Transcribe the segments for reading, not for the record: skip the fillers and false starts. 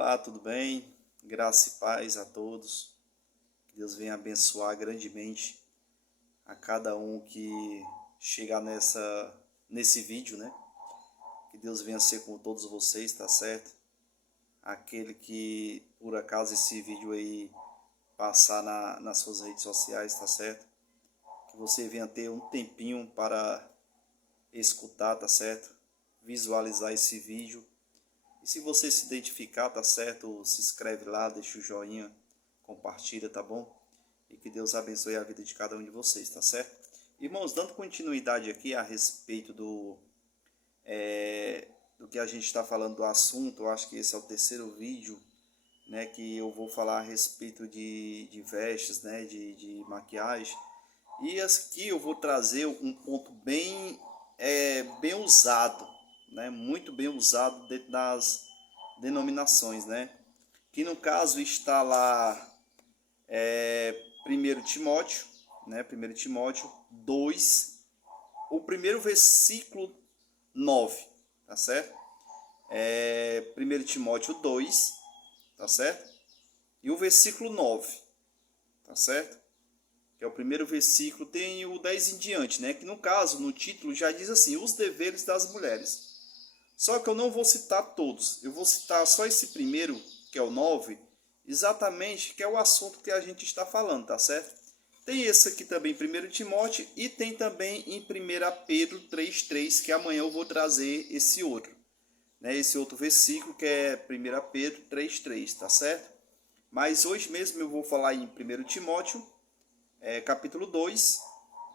Olá, tudo bem? Graça e paz a todos. Que Deus venha abençoar grandemente a cada um que chegar nesse vídeo, né? Que Deus venha ser com todos vocês, tá certo? Aquele que, por acaso, esse vídeo aí passar nas suas redes sociais, tá certo? Que você venha ter um tempinho para escutar, tá certo? Visualizar esse vídeo. E se você se identificar, tá certo? Se inscreve lá, deixa o joinha, compartilha, tá bom? E que Deus abençoe a vida de cada um de vocês, tá certo? Irmãos, dando continuidade aqui a respeito do que a gente está falando do assunto, eu acho que esse é o terceiro vídeo, né? Que eu vou falar a respeito de vestes, né? De maquiagem. E aqui eu vou trazer um ponto bem usado, né? Muito bem usado dentro das denominações, né? Que no caso está lá 1 Timóteo, né? 1 Timóteo 2, o primeiro versículo 9, tá certo? 1 Timóteo 2, tá certo? E o versículo 9, tá certo? Que é o primeiro versículo, tem o 10 em diante, né? Que no caso, no título, já diz assim, os deveres das mulheres. Só que eu não vou citar todos, eu vou citar só esse primeiro, que é o 9, exatamente, que é o assunto que a gente está falando, tá certo? Tem esse aqui também, 1 Timóteo, e tem também em 1 Pedro 3,3, que amanhã eu vou trazer esse outro, né? Esse outro versículo, que é 1 Pedro 3,3, tá certo? Mas hoje mesmo eu vou falar em 1 Timóteo, capítulo 2,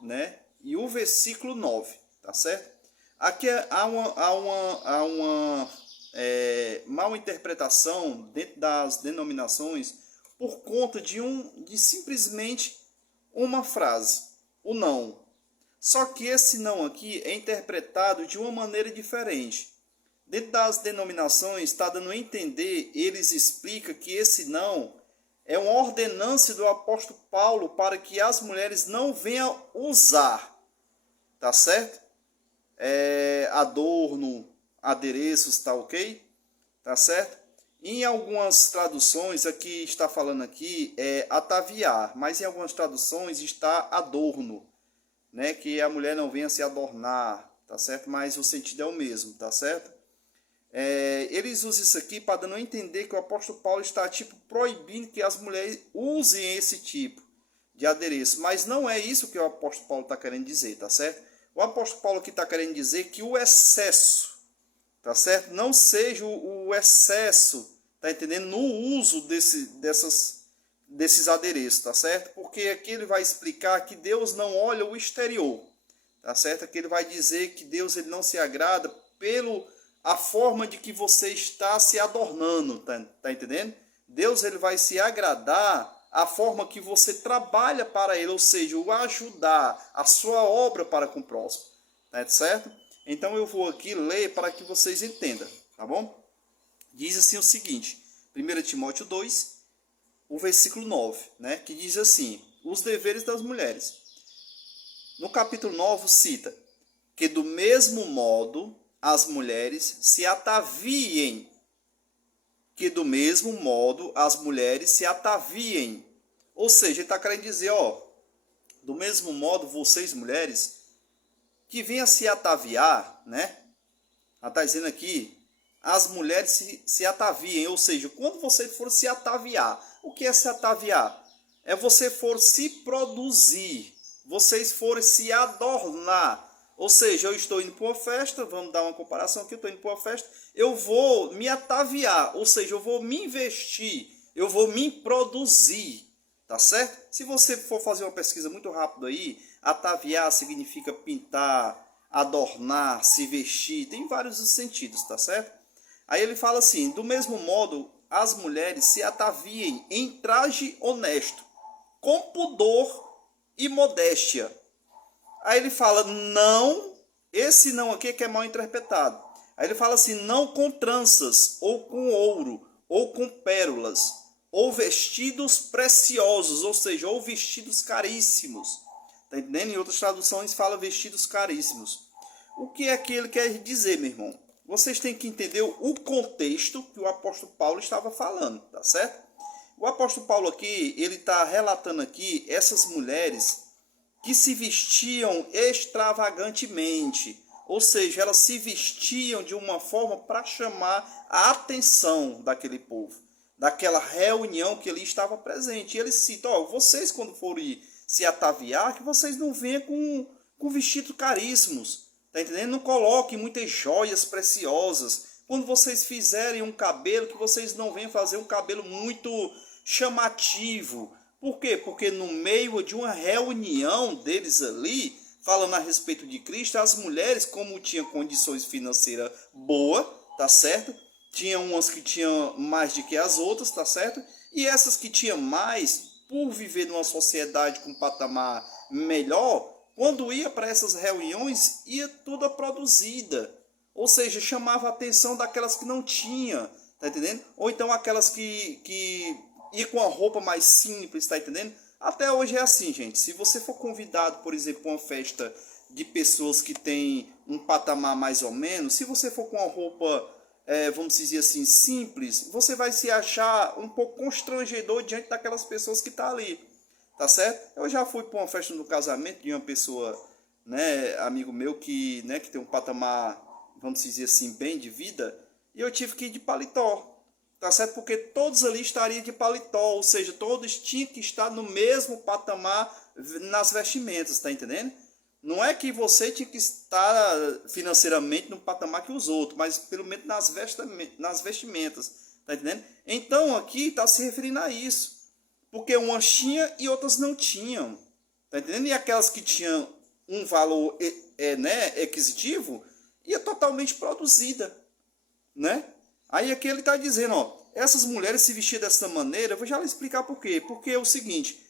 né? E o versículo 9, tá certo? Aqui há uma mal interpretação dentro das denominações por conta de simplesmente uma frase, o não. Só que esse não aqui é interpretado de uma maneira diferente. Dentro das denominações, está dando a entender, eles explicam que esse não é uma ordenança do apóstolo Paulo para que as mulheres não venham usar, tá certo? Adorno, adereços, tá ok? Tá certo? Em algumas traduções, aqui está falando aqui ataviar, mas em algumas traduções está adorno, né? Que a mulher não venha se adornar, tá certo? Mas o sentido é o mesmo, tá certo? Eles usam isso aqui para dando a entender que o apóstolo Paulo está proibindo que as mulheres usem esse tipo de adereço, mas não é isso que o apóstolo Paulo está querendo dizer, tá certo? O apóstolo Paulo aqui está querendo dizer que o excesso, tá certo? Não seja o excesso, tá entendendo? No uso desses adereços, tá certo? Porque aqui ele vai explicar que Deus não olha o exterior, tá certo? Aqui ele vai dizer que Deus ele não se agrada pelo a forma de que você está se adornando, tá entendendo? Deus ele vai se agradar a forma que você trabalha para ele, ou seja, o ajudar a sua obra para com o próximo, tá certo? Então eu vou aqui ler para que vocês entendam, tá bom? Diz assim o seguinte, 1 Timóteo 2, o versículo 9, né, que diz assim, os deveres das mulheres. No capítulo 9 cita que do mesmo modo as mulheres se ataviem, que do mesmo modo as mulheres se ataviem. Ou seja, ele está querendo dizer, ó, do mesmo modo vocês mulheres que venham se ataviar, né? Ela está dizendo aqui, as mulheres se ataviem, ou seja, quando você for se ataviar, o que é se ataviar? É você for se produzir, vocês forem se adornar. Ou seja, eu estou indo para uma festa, vamos dar uma comparação aqui, eu estou indo para uma festa, eu vou me ataviar, ou seja, eu vou me investir, eu vou me produzir, tá certo? Se você for fazer uma pesquisa muito rápida aí, ataviar significa pintar, adornar, se vestir, tem vários sentidos, tá certo? Aí ele fala assim, do mesmo modo, as mulheres se ataviem em traje honesto, com pudor e modéstia. Aí ele fala, não, esse não aqui é que é mal interpretado. Aí ele fala assim, não com tranças, ou com ouro, ou com pérolas, ou vestidos preciosos, ou seja, ou vestidos caríssimos. Tá entendendo? Em outras traduções fala vestidos caríssimos. O que é que ele quer dizer, meu irmão? vocês têm que entender o contexto que o apóstolo Paulo estava falando, tá certo? O apóstolo Paulo aqui, ele está relatando aqui essas mulheres que se vestiam extravagantemente, ou seja, elas se vestiam de uma forma para chamar a atenção daquele povo, daquela reunião que ali estava presente. E ele cita, ó, vocês quando forem se ataviar, que vocês não venham com vestidos caríssimos, tá entendendo? Não coloquem muitas joias preciosas. Quando vocês fizerem um cabelo, que vocês não venham fazer um cabelo muito chamativo. Por quê? Porque no meio de uma reunião deles ali, falando a respeito de Cristo, as mulheres, como tinham condições financeiras boas, tá certo? Tinham umas que tinham mais do que as outras, tá certo? E essas que tinham mais, por viver numa sociedade com um patamar melhor, quando ia para essas reuniões, ia toda produzida. Ou seja, chamava a atenção daquelas que não tinham, tá entendendo? Ou então aquelas que ia com a roupa mais simples, tá entendendo? Até hoje é assim, gente. Se você for convidado, por exemplo, para uma festa de pessoas que têm um patamar mais ou menos, se você for com uma roupa, vamos dizer assim, simples, você vai se achar um pouco constrangedor diante daquelas pessoas que estão ali, tá certo? Eu já fui para uma festa no casamento de uma pessoa, né, amigo meu, que tem um patamar, vamos dizer assim, bem de vida, e eu tive que ir de paletó. Tá certo? Porque todos ali estariam de paletó, ou seja, todos tinham que estar no mesmo patamar nas vestimentas, tá entendendo? Não é que você tinha que estar financeiramente no patamar que os outros, mas pelo menos nas vestimentas, tá entendendo? Então aqui está se referindo a isso, porque umas tinham e outras não tinham, tá entendendo? E aquelas que tinham um valor né, aquisitivo, ia totalmente produzida, né? Aí aqui ele está dizendo, ó, essas mulheres se vestiam dessa maneira, eu vou já lhe explicar por quê. Porque é o seguinte,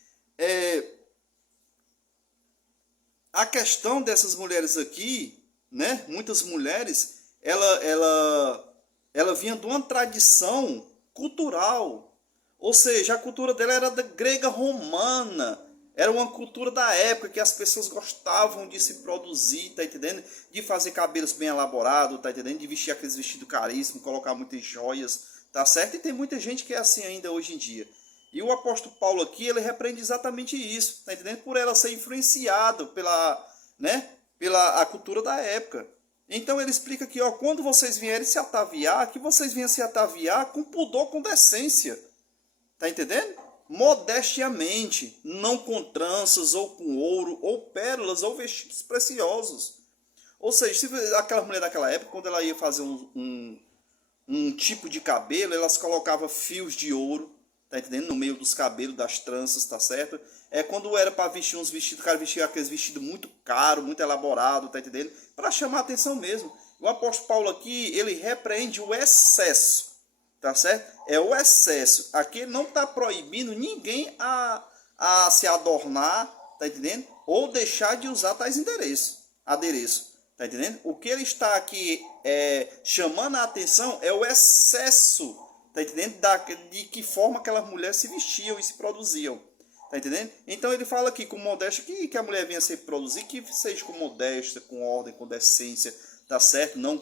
a questão dessas mulheres aqui, né, muitas mulheres, ela vinha de uma tradição cultural, ou seja, a cultura dela era da grega romana, era uma cultura da época que as pessoas gostavam de se produzir, tá entendendo? De fazer cabelos bem elaborados, tá entendendo? De vestir aqueles vestidos caríssimos, colocar muitas joias, tá certo? E tem muita gente que é assim ainda hoje em dia. E o apóstolo Paulo aqui, ele repreende exatamente isso, tá entendendo? Por ela ser influenciado pela a cultura da época. Então ele explica aqui, ó, quando vocês vierem se ataviar, que vocês venham se ataviar com pudor, com decência. Tá entendendo? Modestiamente, não com tranças, ou com ouro, ou pérolas, ou vestidos preciosos. Ou seja, se aquela mulher daquela época, quando ela ia fazer um tipo de cabelo, elas colocavam fios de ouro, tá entendendo? No meio dos cabelos, das tranças, tá certo? Quando era para vestir uns vestidos, o cara vestia aqueles vestidos muito caros, muito elaborados, tá entendendo? Para chamar a atenção mesmo. O apóstolo Paulo aqui, ele repreende o excesso, tá certo? É o excesso. Aqui ele não está proibindo ninguém a se adornar, tá entendendo? Ou deixar de usar tais adereço, tá entendendo? O que ele está aqui chamando a atenção é o excesso, tá entendendo? De que forma aquelas mulheres se vestiam e se produziam, tá entendendo? Então ele fala aqui com modéstia que a mulher venha se produzir, que seja com modéstia, com ordem, com decência, tá certo? Não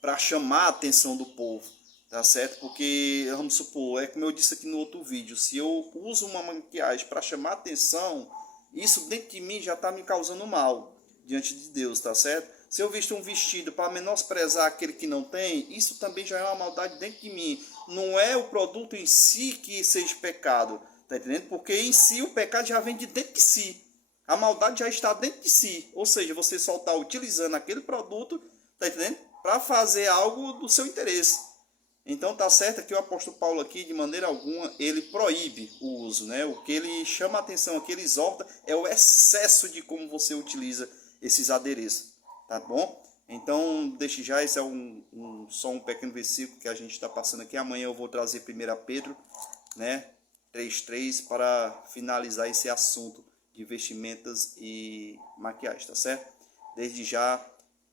para chamar a atenção do povo. Tá certo? Porque, vamos supor, como eu disse aqui no outro vídeo, se eu uso uma maquiagem para chamar atenção, isso dentro de mim já está me causando mal diante de Deus, tá certo? Se eu visto um vestido para menosprezar aquele que não tem, isso também já é uma maldade dentro de mim. Não é o produto em si que seja pecado, tá entendendo? Porque em si o pecado já vem de dentro de si. A maldade já está dentro de si. Ou seja, você só está utilizando aquele produto, tá entendendo? Para fazer algo do seu interesse. Então tá certo que o apóstolo Paulo aqui, de maneira alguma, ele proíbe o uso, né? O que ele chama a atenção aqui, ele exorta, é o excesso de como você utiliza esses adereços, tá bom? Então, desde já, esse é só um pequeno versículo que a gente está passando aqui. Amanhã eu vou trazer 1 Pedro, né? 3:3, para finalizar esse assunto de vestimentas e maquiagem, tá certo? Desde já,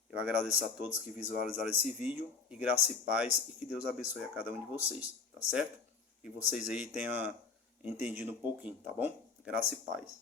eu agradeço a todos que visualizaram esse vídeo, e graça e paz, e que Deus abençoe a cada um de vocês, tá certo? E vocês aí tenham entendido um pouquinho, tá bom? Graça e paz.